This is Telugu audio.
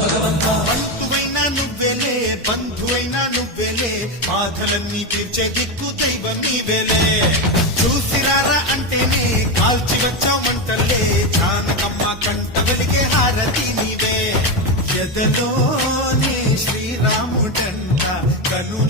బంధువైనా నువ్వేలే బంధువైనా నువ్వేలే బాధలన్నీ తీర్చే దిక్కు దైవం నీవేలే చూసిరారా అంటేనే కాల్చి వచ్చామంటలే జానకమ్మ కంట వెలిగే హారతి నీవే ఎదలోనే శ్రీరాముడంట కను